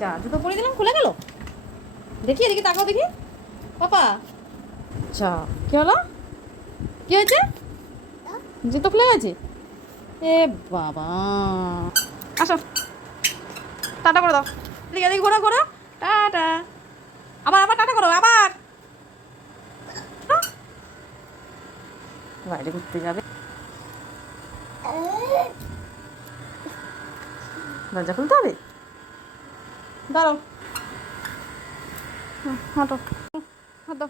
যা, জুতো পরে দিলাম খুলে গেল? দেখি, এদিকে তাকাও দেখি। পাপা। আচ্ছা কি হলো? কি হয়েছে? জুতো খুলে গেছে? এ বাবা। আসো। টাটা করে দাও। এদিকে এদিকে ঘোরো ঘোরো। টাটা। আবার আবার টাটা করো, আবার। বাইরে ঘুরতে যাবে। দরজা খুলতে হবে? দাঁড়াও। হাঁটো। হাঁটো।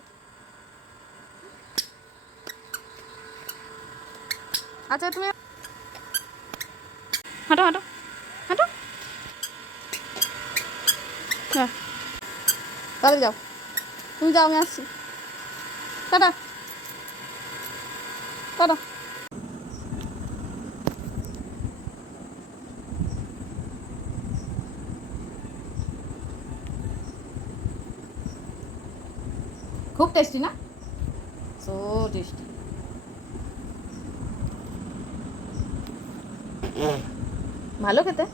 আচ্ছা তুমি হাঁটো হাঁটো হাঁটো। হ্যাঁ। তাহলে যাও। তুমি যাও, আমি আসছি। টাটা। টাটা। খুব টেস্টি না? সো টেস্টি ভালো খেতে?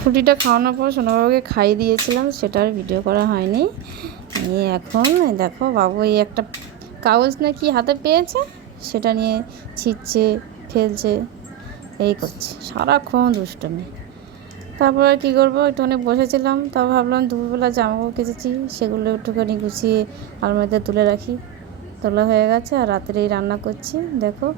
ফুটিটা খাওয়ানোর পর সোনাবাবুকে খাইয়ে দিয়েছিলাম সেটার ভিডিও করা হয়নি। নিয়ে এখন দেখো বাবু এই একটা কাগজ না কি হাতে পেয়েছে সেটা নিয়ে ছিটছে ফেলছে এই করছে। সারাক্ষণ দুষ্টমি। তারপর কি করব একটুখানি বসেছিলাম তারপর ভাবলাম দুপুরবেলা জামাকাপড় কেচেছি, সেগুলো একটুখানি গুছিয়ে আলমারিতে তুলে রাখি। তোলা হয়ে গেছে আর রাত্রেই রান্না করছি, দেখো।